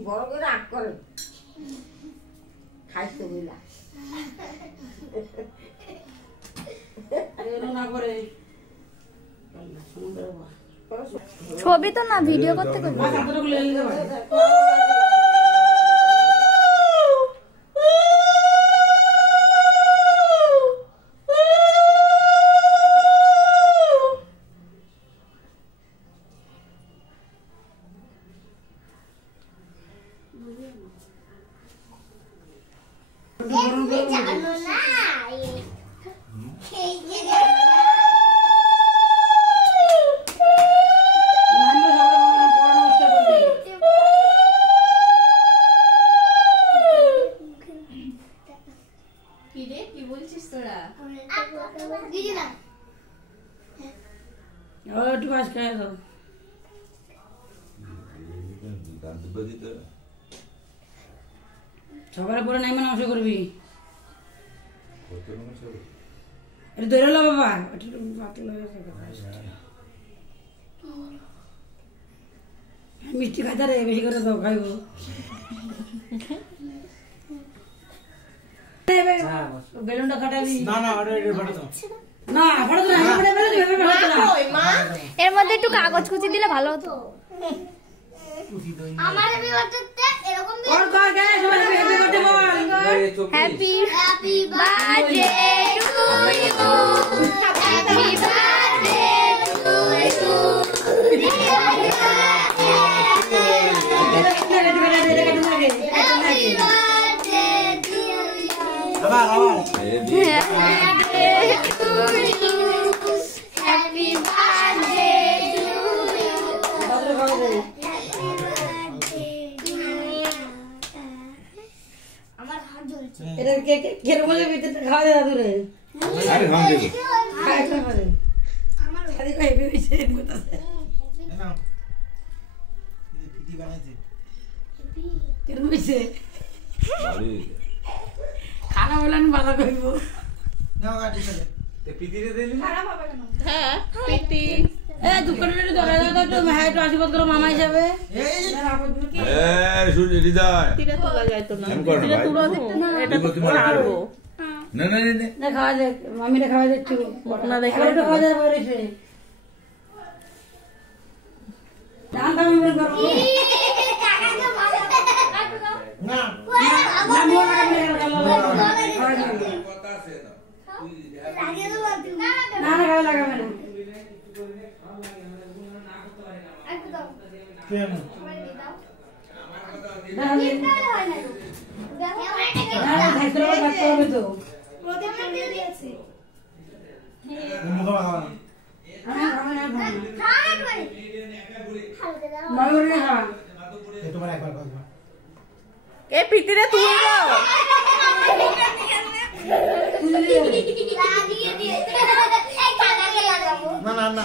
বড় করে রাগ করে খাইতে বুঝলা ছবি তো না ভিডিও করতে করবি সকালে পরে নাই মানে অংশ করবি এটা ধরে লো বাবা মিষ্টি খাইতে রে বেশি করে তো খাইব বেলুনটা কাটাবি না না না এর মধ্যে একটু কাগজ কুচি দিলে ভালো হতো আমার বিবাহতে এরকম happy birthday to you happy birthday to you happy birthday এটা কেরো মজা ভিতরে খাওয়া দে দাদু রে আরে ভাঙ দে খাই খাই পারে আমার খালি কই বেবিছে মতাছে না এই পিটি বানাইছে কেরো হইছে আরে খানা বলান ভালো কইব নাও গাড়ি চলে তে পিটি রে দিলি খারাপ হবে কেন হ্যাঁ পিটি এ দোকানে ধরে দাও তো ভাই তো আশীর্বাদ করো মামা হিসাবে এই সূর্য হৃদয় তীরে তোলা যায় তো না তীরে তুলো দেখতে না এটা তো পারবো না না না না খাওয়া দে মামিরে খাওয়া দিচ্ছি না দেখে খাওয়া দে বলেছে দান দাম বের করো না না মোরা কথা আছে না না খাওয়া লাগাবে না কেন না না খাইতে হবে তো প্রথমে দিয়ে দিয়েছে মুখা খাওয়া না খাওয়া না খাওয়া করে মাগুরে খাওয়া এই তোমার একবার খাওয়া এ পিতিরে তুলে দাও লাগিয়ে দিয়ে এই কানাকে লাগাবো না না না